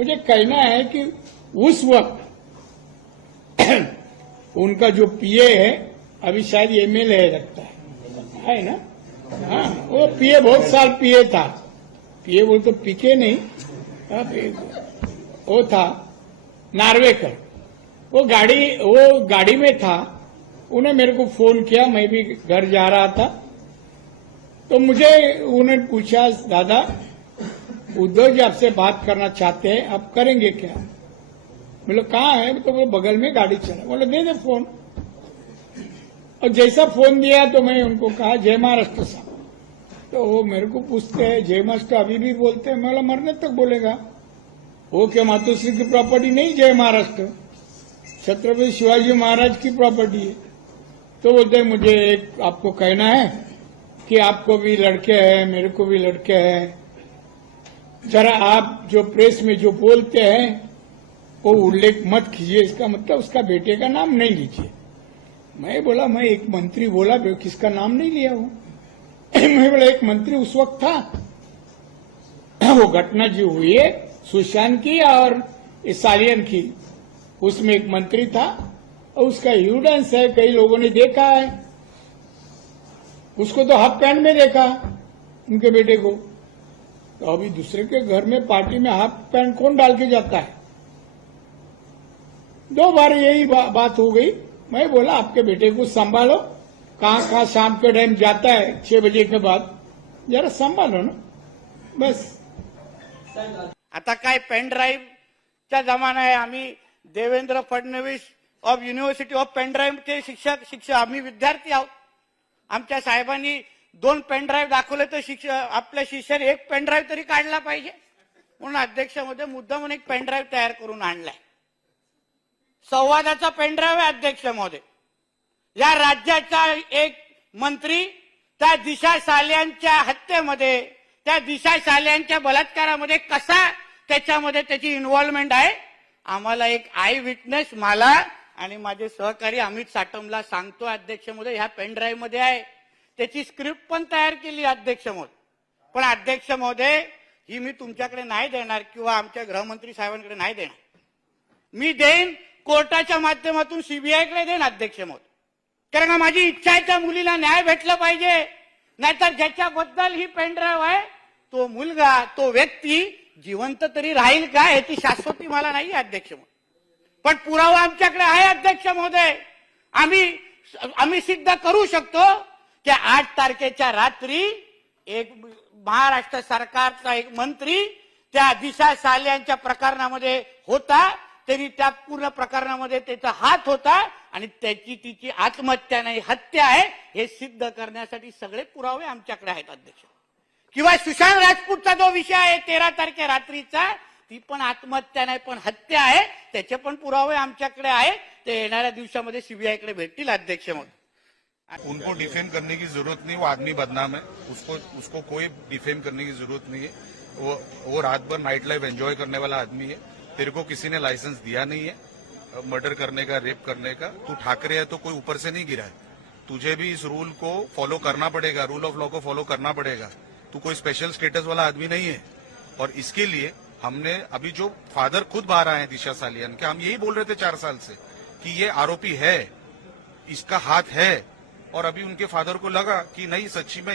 मुझे कहना है कि उस वक्त उनका जो पीए है, अभी शायद एमएलए है लगता है ना? हाँ, वो पीए बहुत साल पीए था। पीए बोल तो पीके नहीं, वो था नार्वेकर। वो गाड़ी में था। उन्हें मेरे को फोन किया, मैं भी घर जा रहा था, तो मुझे उन्होंने पूछा, दादा उद्धव जी आपसे बात करना चाहते हैं, आप करेंगे क्या? बोले कहाँ है? तो वो बगल में गाड़ी चला। बोले दे दे फोन। और जैसा फोन दिया तो मैं उनको कहा जय महाराष्ट्र साहब। तो वो मेरे को पूछते हैं जय महाराष्ट्र अभी भी बोलते हैं? मैं बोला मरने तक बोलेगा। वो क्या मातोश्री की प्रॉपर्टी नहीं? जय महाराष्ट्र छत्रपति शिवाजी महाराज की प्रॉपर्टी है। तो बोलते हैं मुझे एक आपको कहना है कि आपको भी लड़के हैं, मेरे को भी लड़के हैं, जरा आप जो प्रेस में जो बोलते हैं वो उल्लेख मत कीजिए, इसका मतलब उसका बेटे का नाम नहीं लीजिए। मैं बोला मैं एक मंत्री बोला, किसका नाम नहीं लिया हूं। मैं बोला एक मंत्री उस वक्त था, वो घटना जो हुई है सुशांत की और सालियन की, उसमें एक मंत्री था और उसका एविडेंस है, कई लोगों ने देखा है उसको, तो हाफ पैंट में देखा उनके बेटे को। तो अभी दूसरे के घर में पार्टी में हाफ पैंट कौन डाल के जाता है? 2 बार यही बात हो गई। मैं बोला आपके बेटे को संभालो, कहाँ शाम के टाइम जाता है 6 बजे के बाद, जरा संभालो ना, बस। आता काय पेन ड्राईव्हचा जमाना आहे। आम्ही Devendra Fadnavis of university of pen ड्राईव्हचे शिक्षक आम्ही विद्यार्थी आहोत। आमच्या साहेबांनी 2 पेन ड्राईव्ह दाखवले तर आपल्या शिष्याने 1 पेन ड्राईव्ह तरी काढला पाहिजे, म्हणून अध्यक्षामध्ये मुद्दामून एक पेन ड्राईव्ह तयार करून आणलाय। संवादाचा पेन ड्राईव्ह आहे अध्यक्ष महोदय। या राज्याचा एक मंत्री त्या दिशा सालियांच्या हत्येमध्ये, त्या दिशा सालियांच्या बलात्कारामध्ये कसा त्याच्यामध्ये त्याची इन्व्हॉल्वमेंट आहे, आम्हाला एक आय विटनेस, मला आणि माझे सहकारी अमित साटमला सांगतो अध्यक्ष महोदय, ह्या पेन ड्राईव्ह मध्ये आहे। त्याची स्क्रिप्ट पण तयार केली अध्यक्ष महोदय। पण अध्यक्ष महोदय ही मी तुमच्याकडे नाही देणार किंवा आमच्या गृहमंत्री साहेबांकडे नाही देणार, मी देईन कोर्टाच्या माध्यमातून सीबीआयकडे देईन अध्यक्ष महोदय। कारण का माझी इच्छा आहे त्या मुलीला न्याय भेटला पाहिजे, नाहीतर ज्याच्याबद्दल ही पेन ड्राईव्ह आहे तो मुलगा, तो व्यक्ती जिवंत तरी राहील का याची शाश्वती मला नाही अध्यक्ष महोदय। पण पुरावा आमच्याकडे आहे अध्यक्ष महोदय। आम्ही सिद्ध करू शकतो की 8 तारखेच्या रात्री एक महाराष्ट्र सरकारचा एक मंत्री त्या दिशा सालियांच्या प्रकरणामध्ये होता, तरी त्या पूर्ण प्रकरणामध्ये त्याचा हात होता आणि तिची आत्महत्या नाही हत्या आहे हे सिद्ध करण्यासाठी सगळे पुरावे आमच्याकडे आहेत अध्यक्ष। किंवा सुशांत राजपूतचा जो विषय आहे 13 तारखे रात्रीचा, ती पण आत्महत्या नाही पण हत्या आहे, त्याचे पण पुरावे आमच्याकडे आहे, ते येणाऱ्या दिवसामध्ये सीबीआयकडे भेटतील अध्यक्ष म्हणून। उनको डिफेम करने की जरूरत नहीं, वो आदमी बदनाम है, उसको कोई डिफेम करने की जरूरत नहीं है। वो रात भर नाइट लाइफ एंजॉय करने वाला आदमी है। तेरे को किसी ने लाइसेंस दिया नहीं है मर्डर करने का, रेप करने का। तू ठाकरे है तो कोई ऊपर से नहीं गिरा है, तुझे भी इस रूल को फॉलो करना पड़ेगा, रूल ऑफ लॉ को फॉलो करना पड़ेगा। तू कोई स्पेशल स्टेटस वाला आदमी नहीं है। और इसके लिए हमने अभी जो फादर खुद बाहर आए हैं दिशा सालियन के, हम यही बोल रहे थे 4 साल से कि ये आरोपी है, इसका हाथ है, और अभी उनके फादर को लगा कि नहीं सच्ची में